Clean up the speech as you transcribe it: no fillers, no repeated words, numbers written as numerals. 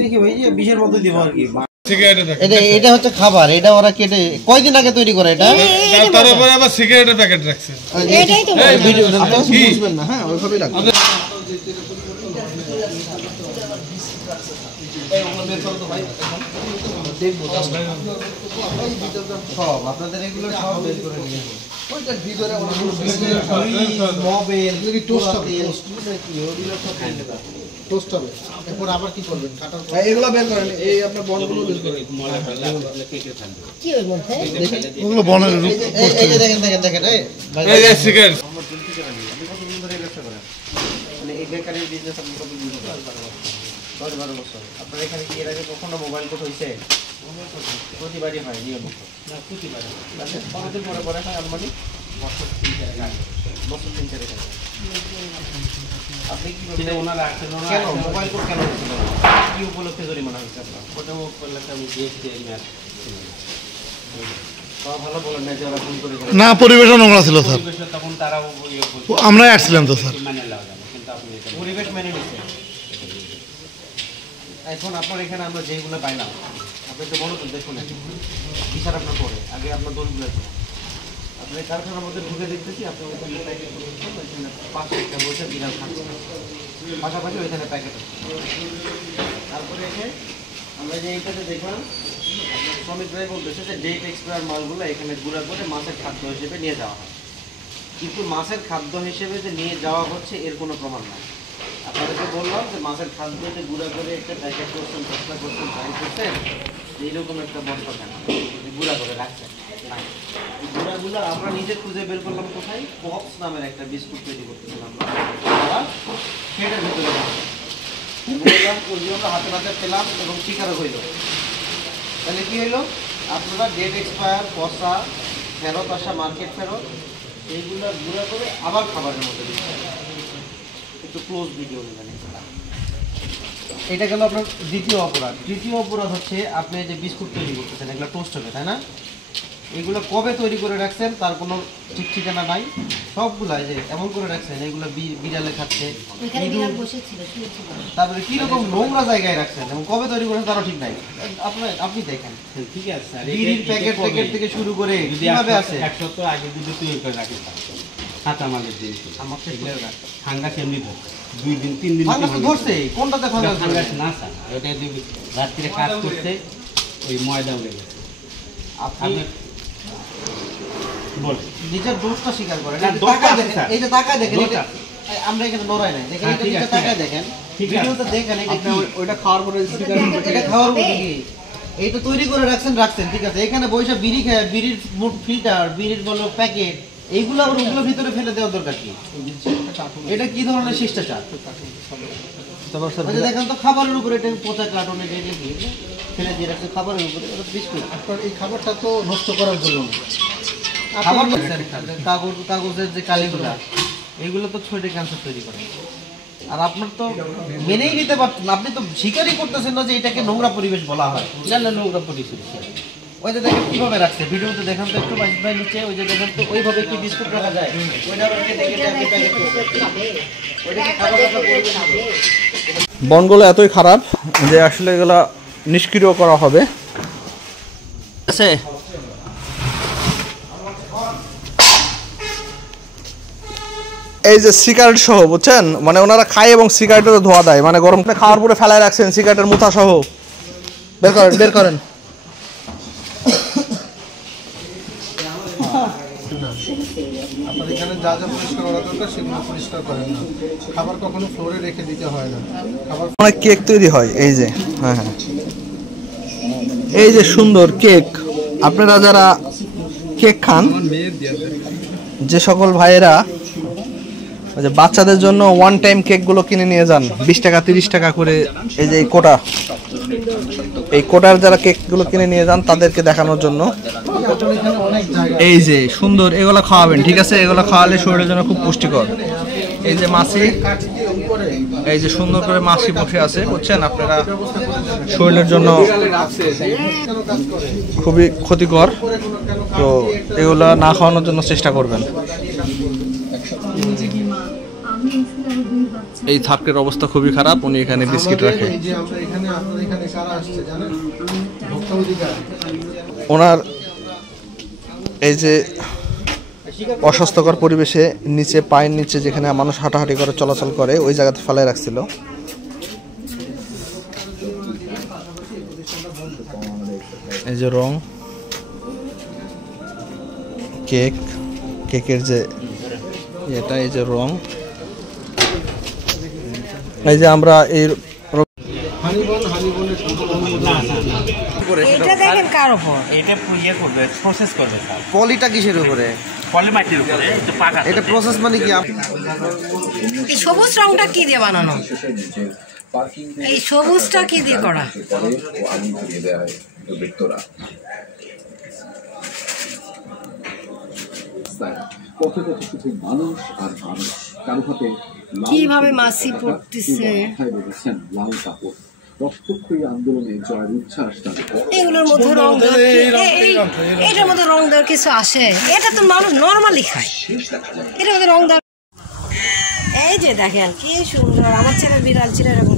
দেখি ভাই যে বিষের মতো দিব আর কি। এটা হচ্ছে খাবার, এটা ওরা কেটে কয়দিন আগে তৈরি করে এটা, তার উপরে আবার সিগারেটের প্যাকেট রাখছে। এটাই তো ভিডিও তো বুঝবেন না, হ্যাঁ ওইভাবেই রাখবেন। সব আপনাদের এগুলো সব বের করে নিয়ে ওইটার ভিতরে মোবাইল টোস্ট হবে, টোস্ট হবে। এরপর আবার কি করবেন? কাটার পর এগুলো বের করেন, এই আপনার বনগুলো বের করেন। কি এর মধ্যে ওগুলো বনের রূপ। এই যে দেখেন দেখেন দেখেন এই যে সিগারেট আমরা জলদি করে নিই। আপনি কত দিন ধরে ব্যবসা করেন? মানে এই বেকারির বিজনেস আপনি কত দিন ধরে? 10-12 বছর। আপনার এখানে কি এর আগে কখনো মোবাইল কোড হয়েছে? প্রতিবারই হয় নিয়মিত? না প্রতিবারই। আচ্ছা কতদিন পরে পরে হয় আনুমানিক? বছর 3-4 আগে। বছর 3-4 আগে। আপনি কি বলেন ওনারা আসেন না? কেন মোবাইল কোড কেন হয়েছিল? কি উপলক্ষে জরিমানা হয়েছে আপনার? কোটা উপলক্ষে আমি জিএসটি ম্যাচ ভালো বলেন না যে ওরা ফোন করে না, পরিবেশ নোংরা ছিল স্যার, তখন তারাও আমরাই আসছিলাম তো স্যার, মানে কিন্তু আপনি পরিবেশ মেনে নিচ্ছেন। এখন আপনার এখানে আমরা যেগুলো পাইলাম আপনি তো মনোযোগ দেখুন বিচার আপনার পরে আগে আপনার দোষগুলো দেখুন। আপনি কারখানার মধ্যে ঢুকে দেখতেছি আপনি ওইখানে প্যাকেট করছেন, ওইখানে 5টা বসে বিড়াল খাচ্ছে, পাশাপাশি ওইখানে প্যাকেট আছে। তারপরে এসে আমরা যে এইটাতে দেখলাম আপনার শ্রমিক ভাই বলতেছে যে ডেট এক্সপায়ার মালগুলো এখানে গুঁড়া করে মাছের খাদ্য হিসেবে নিয়ে যাওয়া হয়, কিন্তু মাছের খাদ্য হিসেবে যে নিয়ে যাওয়া হচ্ছে এর কোনো প্রমাণ নাই। আপনাদেরকে বললাম যে মাছের খাদ্যতে গুঁড়া করে একটা প্যাকেট করছেন, বস্তা করছেন, ট্রাই করছেন, এইরকম একটা বস্তা কেন গুঁড়া করে রাখছেন না। এই গুঁড়াগুলো আমরা নিজে খুঁজে বের করলাম কোথায়, পপস নামের একটা বিস্কুট তৈরি করতেছিলাম আমরা, সেটার ভিতরে বললাম ওইগুলো আমরা হাতে হাতে পেলাম এবং শিকারও হইল। তাহলে কী হইলো, আপনারা ডেট এক্সপায়ার, পচা, ফেরত আসা, মার্কেট ফেরত, এইগুলো গুঁড়া করে আবার খাবারের মধ্যে দিচ্ছে। একটু ক্লোজ ভিডিও নেবেন। এটা গেল আপনার দ্বিতীয় অপরাধ। তৃতীয় অপরাধ হচ্ছে আপনি যে বিস্কুট তৈরি করতেছেন, এগুলো টোস্ট হবে তাই না? এগুলো কবে তৈরি করে রাখছেন তার কোনো ঠিক ঠিকানা নাই, সবগুলাই যে এমন করে রাখছেন এগুলো বিড়ালে খাচ্ছে, তারপরে কিরকম নোংরা জায়গায় রাখছেন এবং কবে তৈরি করেছেন তারও ঠিক নাই। আপনি দেখেন ঠিক আছে, বিড়ির প্যাকেট প্যাকেট থেকে শুরু করে কিভাবে আছে এক সপ্তাহ আগে যদি তৈরি করে রাখেন কাঁচামালের জিনিস আমার ঠান্ডা কেমনি ধরছে 2 দিন 3 দিন ধরছে, কোনটাতে ফাঙ্গাস না স্যার, ওটা রাত্রিরে কাজ করতে ওই ময়দা উঠে গেছে। আপনি বল নিজের দোষটা স্বীকার করেন, এই যে টাকা দেখেন, আমরা এখানে লড়াই নাই, দেখেন এটা টাকা দেখেন, ভিডিওতে দেখেন, আপনি ওইটা খাওয়ার পরে এটা খাওয়ার পরে কি এইটা তৈরি করে রাখছেন ঠিক আছে, এখানে বৈশা বিড়ি খায়, বিড়ির ফিল্টার, বিড়ির বলো প্যাকেট, এইগুলো আবার ওগুলোর ভিতরে ফেলে দেওয়ার দরকার কি? এটা কি ধরনের শিষ্টাচার? দেখেন তো খাবারের উপরে এটা পচা কার্টুন ফেলে দিয়ে রাখছে, খাবারের উপরে বিস্কুট। আপনার এই খাবারটা তো নষ্ট করার জন্য খাবার কাগজের যে কালিগুলা এইগুলো তো ছোটে ক্যান্সার তৈরি করে, আর আপনার তো মেনেই নিতে পারছেন, আপনি তো স্বীকারই করতেছেন না যে এটাকে নোংরা পরিবেশ বলা হয়। না না নোংরা পরিবেশ, ওই যে দেখেন কিভাবে রাখছে, ভিডিওতে দেখেন তো একটু ভাই নিচে, ওই যে দেখেন তো ওইভাবে কি বিস্কুট রাখা যায়? বনগুলো এতই খারাপ যে আসলে এগুলা নিষ্ক্রিয় করা হবে। এই যে সিগারেট সহ বুঝছেন, মানে ওনারা খায় এবং সিগারেটের ধোয়া দেয়, মানে গরম খাওয়ার পরে ফেলায় রাখছেন সিগারেটের মুথা সহ। বের করেন বের করেন। আপনার এখানে যা যা পরিষ্কার করা দরকার সেগুলো পরিষ্কার করেন না, খাবার কখনো ফ্লোরে রেখে দিতে হয় না। খাবার অনেক কেক তৈরি হয়, এই যে হ্যাঁ হ্যাঁ এই যে সুন্দর কেক। আপনারা যারা কেক খান, যে সকল ভাইয়েরা ওই যে বাচ্চাদের জন্য ওয়ান টাইম কেকগুলো কিনে নিয়ে যান 20 টাকা 30 টাকা করে, এই যে এই কোটার যারা কেকগুলো কিনে নিয়ে যান তাদেরকে দেখানোর জন্য, এই যে সুন্দর এগুলো খাওয়াবেন, ঠিক আছে? এগুলো খাওয়ালে শরীরের জন্য খুব পুষ্টিকর। এই যে মাছি, এই যে সুন্দর করে মাছি বসে আছে বুঝছেন, আপনারা শরীরের জন্য খুবই ক্ষতিকর, তো এগুলা না খাওয়ানোর জন্য চেষ্টা করবেন। এই থার্কের অবস্থা খুবই খারাপ, উনি এখানে বিস্কিট আমাদের রাখে। এই যে আমরা এখানে আপনার এখানে কারা আসছে জানেন, ভোক্তা অধিকার। ওনার এই যে অস্বাস্থ্যকর পরিবেশে নিচে পায়ের নিচে যেখানে মানুষ হাঁটাহাঁটি করে চলাচল করে ওই জায়গাতে ফেলায় রাখছিল। এই যে রং, কেকের যে এটা, এই যে রং, এই যে আমরা এই হানিবনের এটা দেখেন কার উপর এটা ইয়ে করবে, প্রসেস করবে স্যার। পলিটা কিসের উপরে? পলিমাটির উপরে একটু পাকা। এটা প্রসেস মানে কি? এই সবুজ রংটা কি দিয়ে বানানো? এই সবুজটা কি দিয়ে করা? কিভাবে মাছি পড়তেছে, এগুলোর মধ্যে রং দেওয়ার এটার মধ্যে রং দেওয়ার কিছু আসে? এটা তো মানুষ নর্মালি খায়, এটার মধ্যে রং দেওয়ার। এই যে দেখেন কি সুন্দর, আমার ছেলে বিড়াল ছিল এরকম।